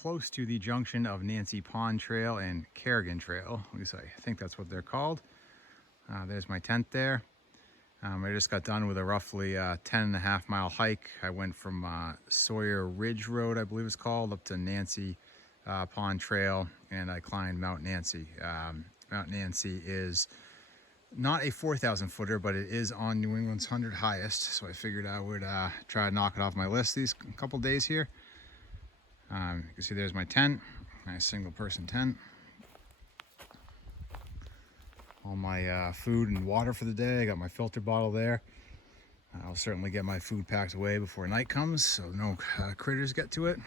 close to the junction of Nancy Pond Trail and Kerrigan Trail. At least I think that's what they're called. There's my tent there. I just got done with a roughly 10.5 mile hike. I went from Sawyer Ridge Road, I believe it's called, up to Nancy Pond Trail, and I climbed Mount Nancy. Mount Nancy is not a 4,000 footer, but it is on New England's 100 highest, so I figured I would try to knock it off my list these couple days here. You can see there's my tent, nice single person tent. All my food and water for the day. I got my filter bottle there. I'll certainly get my food packed away before night comes so no critters get to it.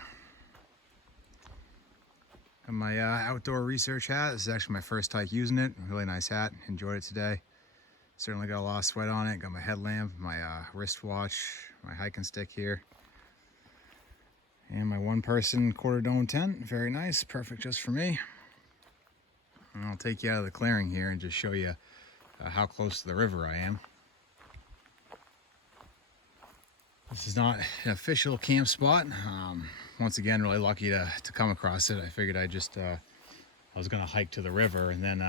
And my outdoor research hat. This is actually my first hike using it. Really nice hat. Enjoyed it today. Certainly got a lot of sweat on it. Got my headlamp, my wristwatch, my hiking stick here. And my one-person quarter dome tent. Very nice. Perfect just for me. And I'll take you out of the clearing here and just show you how close to the river I am. This is not an official camp spot. Once again, really lucky to come across it. I figured I was going to hike to the river, and then,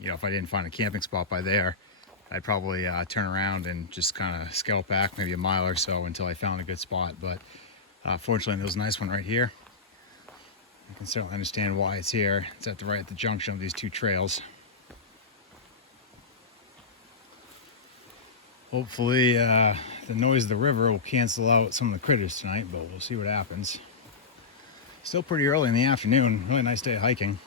you know, if I didn't find a camping spot by there, I'd probably turn around and just kind of scalp back maybe a mile or so until I found a good spot. But fortunately, there was a nice one right here. I can certainly understand why it's here. It's right at the junction of these two trails. Hopefully the noise of the river will cancel out some of the critters tonight, but we'll see what happens. Still pretty early in the afternoon. Really nice day of hiking.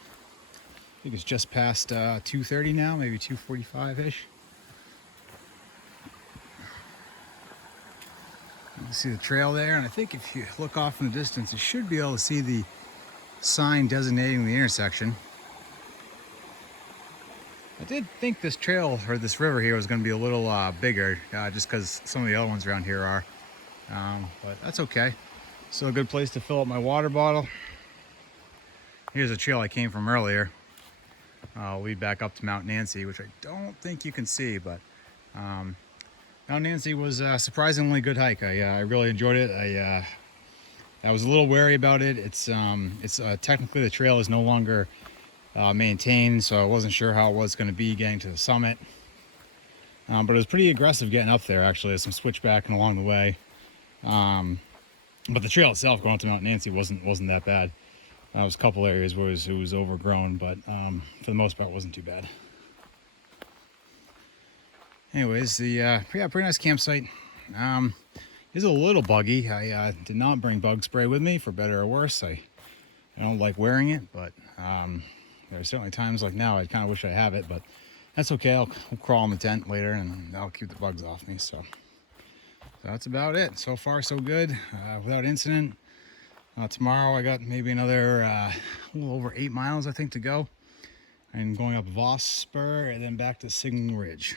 I think it's just past 2:30 now, maybe 2:45-ish. You can see the trail there, and I think if you look off in the distance, you should be able to see the sign designating the intersection. I did think this trail, or this river here, was going to be a little bigger, just because some of the other ones around here are. But that's okay. Still a good place to fill up my water bottle. Here's a trail I came from earlier. I'll lead back up to Mount Nancy, which I don't think you can see, but Mount Nancy was a surprisingly good hike. I really enjoyed it. I was a little wary about it. It's technically the trail is no longer maintained, so I wasn't sure how it was going to be getting to the summit. But it was pretty aggressive getting up there. Actually, there's some switchbacking along the way. But the trail itself going up to Mount Nancy wasn't that bad. There was a couple areas where it was overgrown, but for the most part, it wasn't too bad. Anyways, pretty nice campsite. It's a little buggy. I did not bring bug spray with me, for better or worse. I don't like wearing it, but there are certainly times like now I kind of wish I have it, but that's okay. I'll crawl in the tent later and that'll keep the bugs off me. So that's about it. So far, so good, without incident. Tomorrow I got maybe another a little over 8 miles, I think, to go. And going up Vose Spur and then back to Signal Ridge.